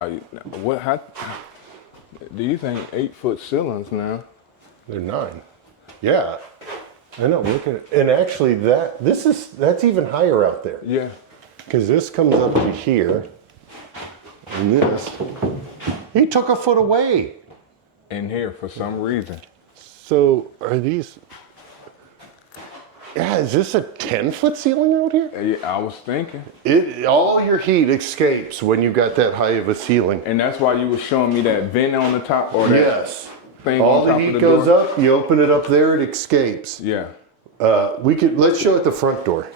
What? How do you think 8-foot ceilings now? They're 9. Yeah, I know. Look at it. And actually, that's even higher out there. Yeah. Because this comes up to here, and this. He took a foot away. In here for some reason. So are these? Yeah, is this a 10-foot ceiling out here? Yeah, I was thinking. All your heat escapes when you got that high of a ceiling. And that's why you were showing me that vent on the top, or that Yes. thing All on the top heat of the goes door? up. You open it up there, it escapes. Yeah. Let's show it the front door.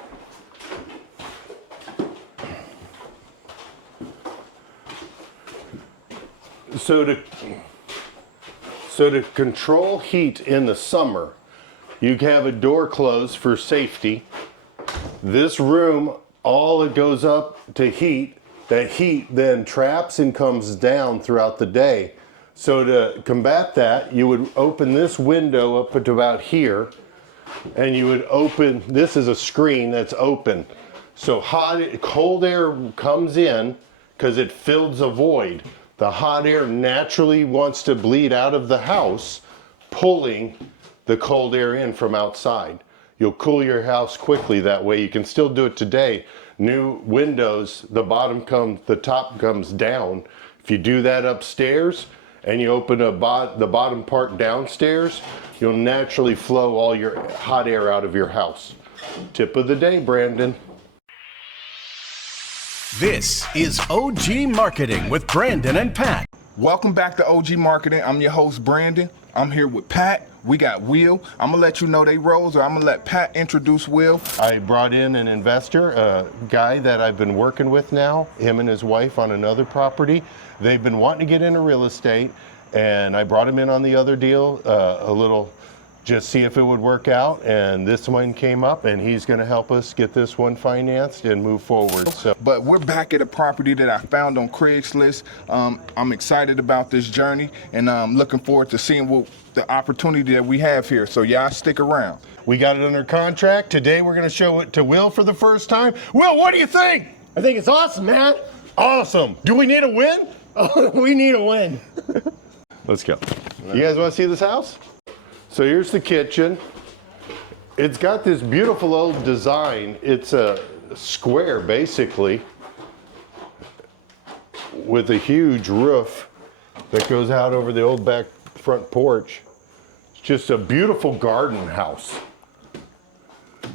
So to control heat in the summer, you have a door closed for safety. This room, all it goes up to heat, that heat then traps and comes down throughout the day. So to combat that, you would open this window up to about here, and you would open, this is a screen that's open. So cold air comes in because it fills a void. The hot air naturally wants to bleed out of the house, pulling the cold air in from outside. You'll cool your house quickly that way. You can still do it today. New windows, the top comes down. If you do that upstairs and you open the bottom part downstairs, you'll naturally flow all your hot air out of your house. Tip of the day, Brandon. This is OG Marketing with Brandon and Pat. Welcome back to OG Marketing. I'm your host, Brandon. I'm here with Pat. We got Will. I'm going to let you know they roles, or I'm going to let Pat introduce Will. I brought in an investor, a guy that I've been working with now, him and his wife on another property. They've been wanting to get into real estate, and I brought him in on the other deal, just see if it would work out, and this one came up, and he's going to help us get this one financed and move forward. But we're back at a property that I found on Craigslist. I'm excited about this journey, and I'm looking forward to seeing what the opportunity that we have here. So y'all stick around. We got it under contract. Today we're going to show it to Will for the first time. Will, what do you think? I think it's awesome, man. Awesome. Do we need a win? Oh, we need a win. Let's go. You guys want to see this house? So here's the kitchen. It's got this beautiful old design. It's a square, basically, with a huge roof that goes out over the old back front porch. It's just a beautiful garden house.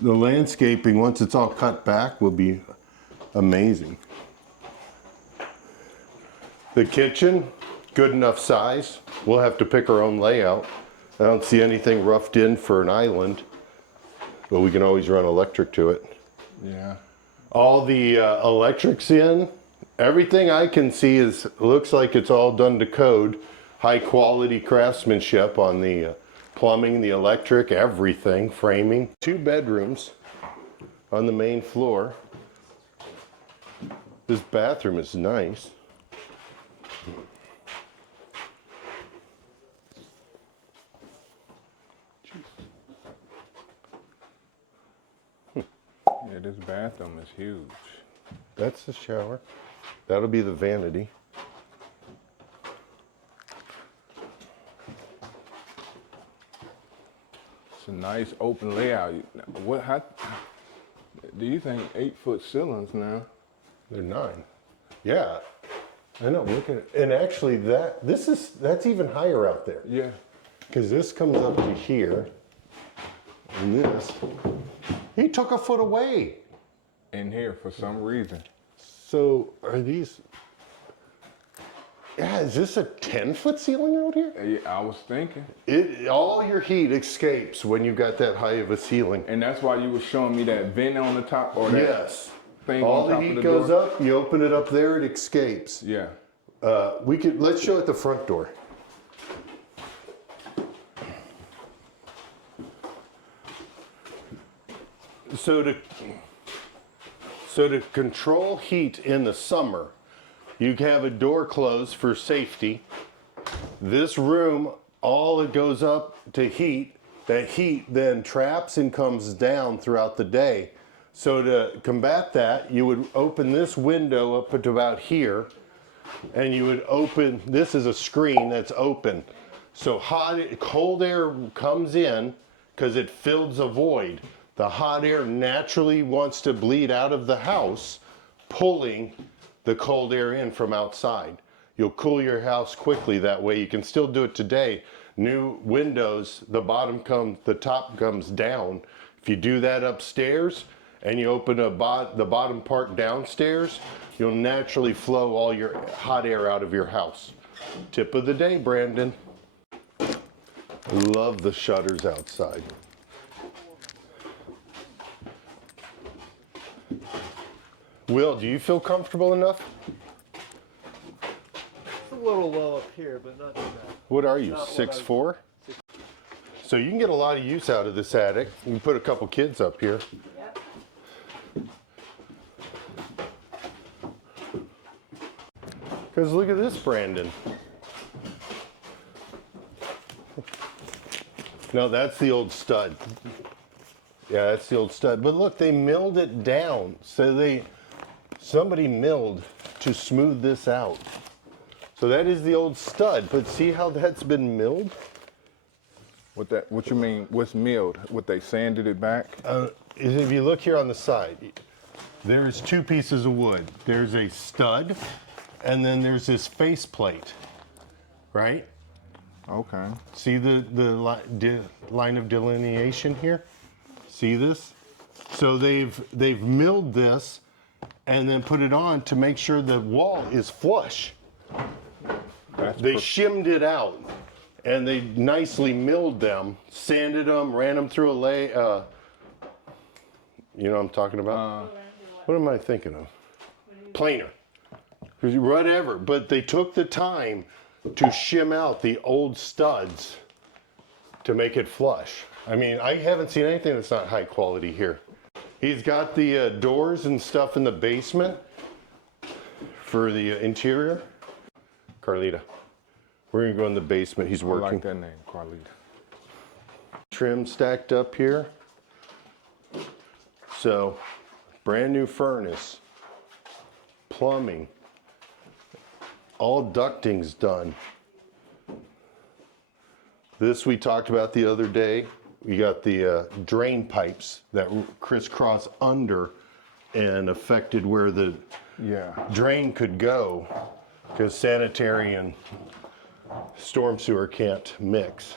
The landscaping, once it's all cut back, will be amazing. The kitchen, good enough size. We'll have to pick our own layout. I don't see anything roughed in for an island, but we can always run electric to it. Yeah. All the electrics in, everything I can see looks like it's all done to code. High quality craftsmanship on the plumbing, the electric, everything, framing. 2 bedrooms on the main floor. This bathroom is nice. Yeah, this bathroom is huge. That's the shower. That'll be the vanity. It's a nice open layout. How do you think 8-foot ceilings now? They're 9. Yeah, I know. Look at it. And actually, that's even higher out there. Yeah. Because this comes up to here, and this. He took a foot away. In here for some reason. So are these? Yeah, is this a 10-foot ceiling out here? Yeah, I was thinking. All your heat escapes when you got that high of a ceiling. And that's why you were showing me that vent on the top, or that Yes. thing All on the top of heat the goes door? up. You open it up there, it escapes. Yeah. Let's show it the front door. So to control heat in the summer, you have a door closed for safety. This room, all it goes up to heat, that heat then traps and comes down throughout the day. So to combat that, you would open this window up to about here, and you would open, this is a screen that's open. So cold air comes in because it fills a void. The hot air naturally wants to bleed out of the house, pulling the cold air in from outside. You'll cool your house quickly that way. You can still do it today. New windows, the top comes down. If you do that upstairs and you open the bottom part downstairs, you'll naturally flow all your hot air out of your house. Tip of the day, Brandon. Love the shutters outside. Will, do you feel comfortable enough? It's a little low up here, but not too bad. What are you, 6'4"? So you can get a lot of use out of this attic. You can put a couple kids up here. Yep. Because look at this, Brandon. No, that's the old stud. Yeah, that's the old stud. But look, they milled it down. So somebody milled to smooth this out. So that is the old stud. But see how that's been milled? What you mean? What's milled? What, they sanded it back? If you look here on the side, there's two pieces of wood. There's a stud, and then there's this face plate, right? Okay. See the line of delineation here? See this? So they've milled this and then put it on to make sure the wall is flush. They shimmed it out and they nicely milled them, sanded them, ran them through a you know what I'm talking about? What am I thinking of? Planer. Whatever, but they took the time to shim out the old studs to make it flush. I mean, I haven't seen anything that's not high quality here. He's got the doors and stuff in the basement for the interior. Carlita, we're gonna go in the basement. He's working. I like that name, Carlita. Trim stacked up here. So, brand new furnace, plumbing, all ducting's done. This we talked about the other day. We got the drain pipes that crisscross under and affected where the drain could go because sanitary and storm sewer can't mix.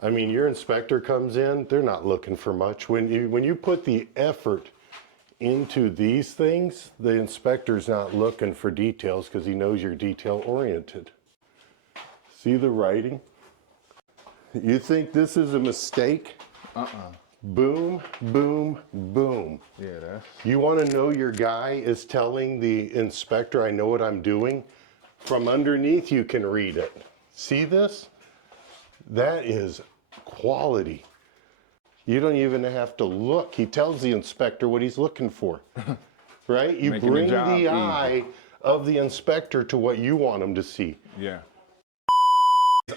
I mean, your inspector comes in, they're not looking for much. When you put the effort into these things, the inspector's not looking for details because he knows you're detail oriented. See the writing? You think this is a mistake? Boom, boom, boom. Yeah, that's... You want to know your guy is telling the inspector, I know what I'm doing? From underneath you can read it. See this? That is quality. You don't even have to look. He tells the inspector what he's looking for, right? You Making bring the the job eye of the inspector to what you want him to see. Yeah.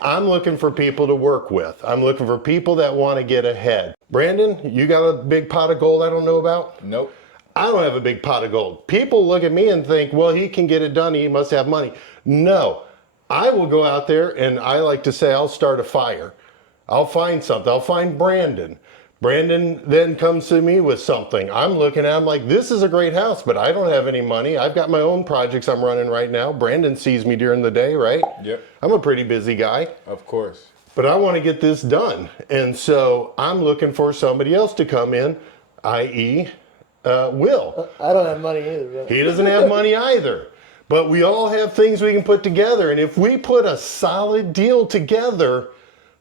I'm looking for people to work with. I'm looking for people that want to get ahead. Brandon, you got a big pot of gold I don't know about? Nope. I don't have a big pot of gold. People look at me and think, well, he can get it done. He must have money. No, I will go out there and I like to say, I'll start a fire. I'll find something. I'll find Brandon. Brandon then comes to me with something. I'm looking at him like, this is a great house, but I don't have any money. I've got my own projects I'm running right now. Brandon sees me during the day, right? Yep. I'm a pretty busy guy. Of course. But I want to get this done. And so I'm looking for somebody else to come in, i.e. Will. I don't have money either. Really. He doesn't have money either. But we all have things we can put together. And if we put a solid deal together,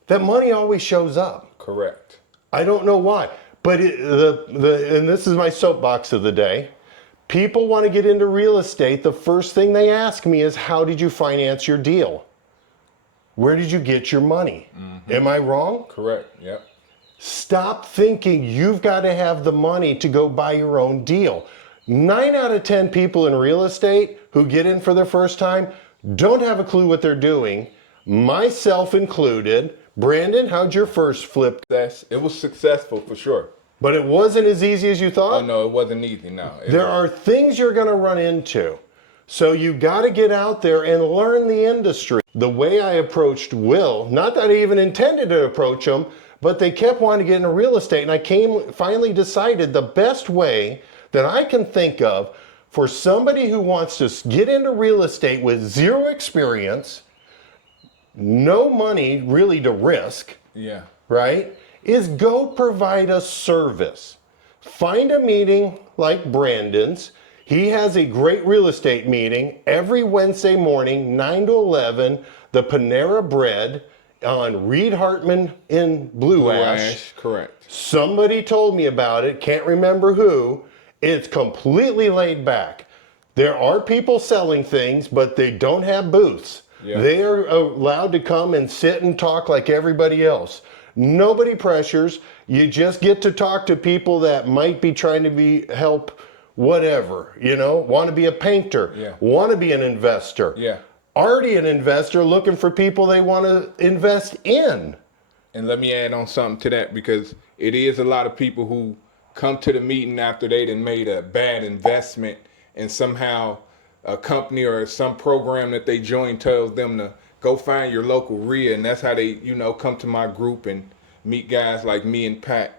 that money always shows up. Correct. I don't know why. But and this is my soapbox of the day. People want to get into real estate. The first thing they ask me is, how did you finance your deal? Where did you get your money? Mm-hmm. Am I wrong? Correct. Yep. Stop thinking you've got to have the money to go buy your own deal. 9 out of 10 people in real estate who get in for their first time don't have a clue what they're doing, myself included. Brandon, how'd your first flip? It was successful for sure. But it wasn't as easy as you thought? Oh no, it wasn't easy, no. There are things you're going to run into. So you got to get out there and learn the industry. The way I approached Will, not that I even intended to approach him, but they kept wanting to get into real estate, and I finally decided the best way that I can think of for somebody who wants to get into real estate with zero experience, no money really to risk, Yeah. right, is go provide a service. Find a meeting like Brandon's. He has a great real estate meeting every Wednesday morning, 9 to 11, the Panera Bread on Reed Hartman in Blue Ash. Correct. Somebody told me about it, can't remember who. It's completely laid back. There are people selling things, but they don't have booths. Yeah. They are allowed to come and sit and talk like everybody else. Nobody pressures. You just get to talk to people that might be trying to help whatever, want to be a painter, Yeah. want to be an investor. Yeah. Already an investor looking for people they want to invest in. And let me add on something to that, because it is a lot of people who come to the meeting after they done made a bad investment, and somehow a company or some program that they join tells them to go find your local RIA, and that's how they, come to my group and meet guys like me and Pat,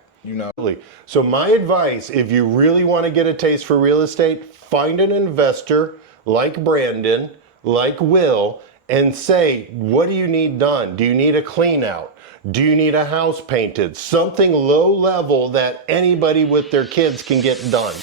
So my advice, if you really want to get a taste for real estate, find an investor like Brandon, like Will, and say, what do you need done? Do you need a clean out? Do you need a house painted? Something low level that anybody with their kids can get done.